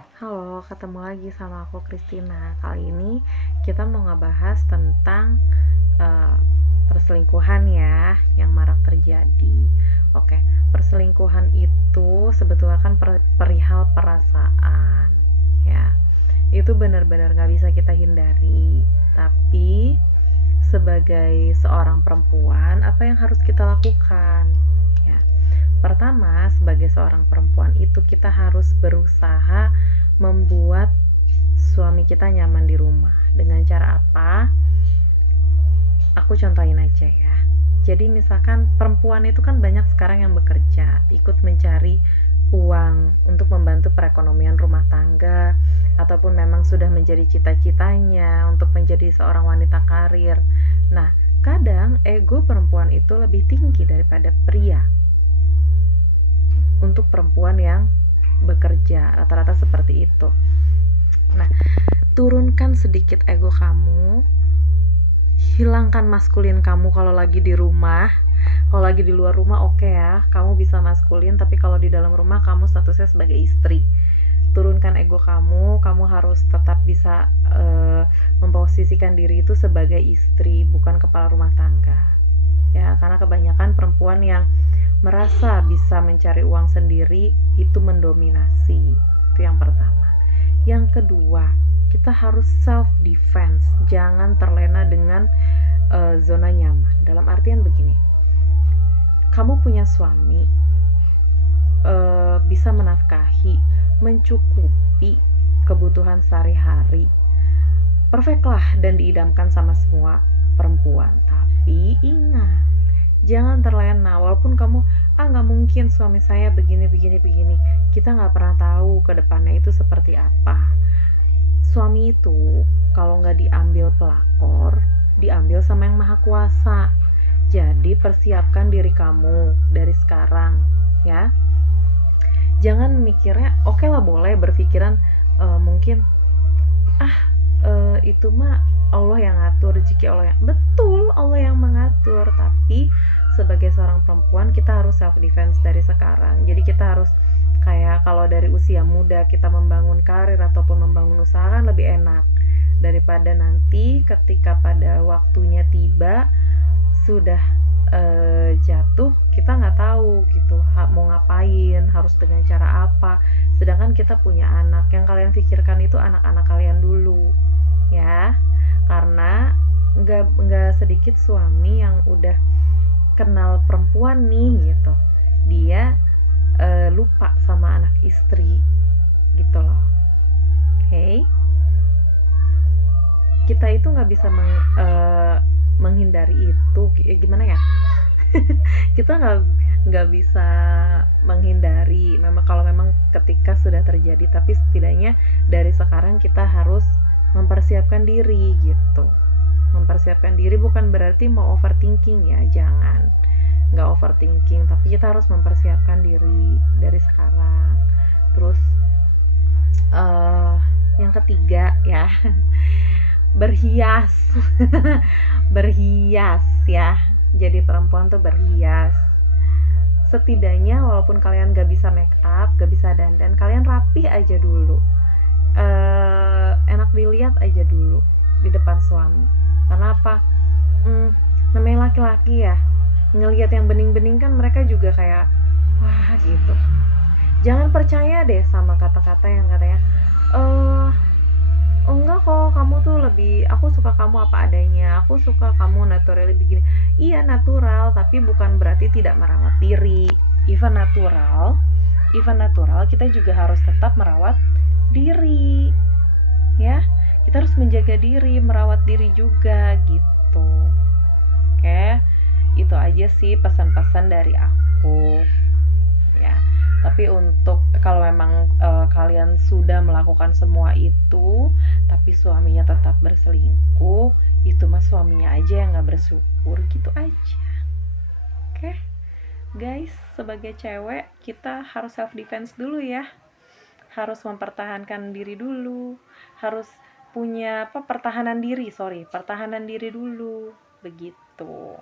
Halo, ketemu lagi sama aku Christina. Kali ini kita mau ngebahas tentang eh, perselingkuhan ya, yang marak terjadi. Oke, perselingkuhan itu sebetulnya kan perihal perasaan, ya. Itu benar-benar nggak bisa kita hindari. Tapi sebagai seorang perempuan, apa yang harus kita lakukan? Ya, pertama, sebagai seorang perempuan itu kita harus berusaha membuat suami kita nyaman di rumah. Dengan cara apa? Aku contohin aja ya. Jadi misalkan perempuan itu kan banyak sekarang yang bekerja, ikut mencari uang untuk membantu perekonomian rumah tangga, ataupun memang sudah menjadi cita-citanya untuk menjadi seorang wanita karir. Nah, kadang ego perempuan itu lebih tinggi daripada pria untuk perempuan yang bekerja, rata-rata seperti itu. Nah, turunkan sedikit ego kamu, hilangkan maskulin kamu kalau lagi di rumah. Kalau lagi di luar rumah oke ya, kamu bisa maskulin, tapi kalau di dalam rumah kamu statusnya sebagai istri. Turunkan ego kamu, kamu harus tetap bisa memposisikan diri itu sebagai istri, bukan kepala rumah tangga. Ya, karena kebanyakan perempuan yang merasa bisa mencari uang sendiri itu mendominasi. Itu yang pertama. Yang kedua, kita harus self defense, jangan terlena dengan zona nyaman. Dalam artian begini, kamu punya suami, bisa menafkahi, mencukupi kebutuhan sehari-hari, perfect lah dan diidamkan sama semua perempuan. Tapi ingat, jangan terlena. Walaupun kamu nggak mungkin suami saya begini begini begini, kita nggak pernah tahu ke depannya itu seperti apa. Suami itu kalau nggak diambil pelakor, diambil sama yang maha kuasa. Jadi persiapkan diri kamu dari sekarang, ya. Jangan mikirnya oke lah, boleh berpikiran mungkin itu mah Allah yang ngatur, rezeki Allah yang betul, Allah yang mengatur. Tapi sebagai seorang perempuan kita harus self defense dari sekarang. Jadi kita harus kayak kalau dari usia muda kita membangun karir ataupun membangun usaha kan lebih enak daripada nanti ketika pada waktunya tiba sudah jatuh, kita nggak tahu gitu mau ngapain, harus dengan cara apa. Sedangkan kita punya anak, yang kalian pikirkan itu anak-anak kalian dulu ya. Karena nggak sedikit suami yang udah kenal perempuan nih gitu, dia lupa sama anak istri gitu loh. Oke, kita itu nggak bisa menghindari itu. Gimana ya, kita nggak bisa menghindari memang kalau memang ketika sudah terjadi, tapi setidaknya dari sekarang kita harus mempersiapkan diri gitu. Mempersiapkan diri bukan berarti mau overthinking ya, jangan, nggak overthinking, tapi kita harus mempersiapkan diri dari sekarang. Terus yang ketiga ya, berhias. Berhias ya, jadi perempuan tuh berhias. Setidaknya walaupun kalian gak bisa make up, gak bisa dandan, kalian rapih aja dulu, enak dilihat aja dulu di depan suami. Karena apa? Namanya laki-laki ya, ngelihat yang bening-bening kan mereka juga kayak wah gitu. Jangan percaya deh sama kata-kata yang katanya oh enggak kok, kamu tuh lebih, aku suka kamu apa adanya, aku suka kamu naturally begini. Iya natural, tapi bukan berarti tidak merawat diri. Even natural kita juga harus tetap merawat diri ya. Kita harus menjaga diri, merawat diri juga gitu. Oke, itu aja sih pesan-pesan dari aku ya. Tapi untuk kalau memang kalian sudah melakukan semua itu tapi suaminya tetap berselingkuh, itu mah suaminya aja yang nggak bersyukur gitu aja. Oke guys, sebagai cewek kita harus self defense dulu ya, harus mempertahankan diri dulu, harus punya pertahanan diri dulu begitu.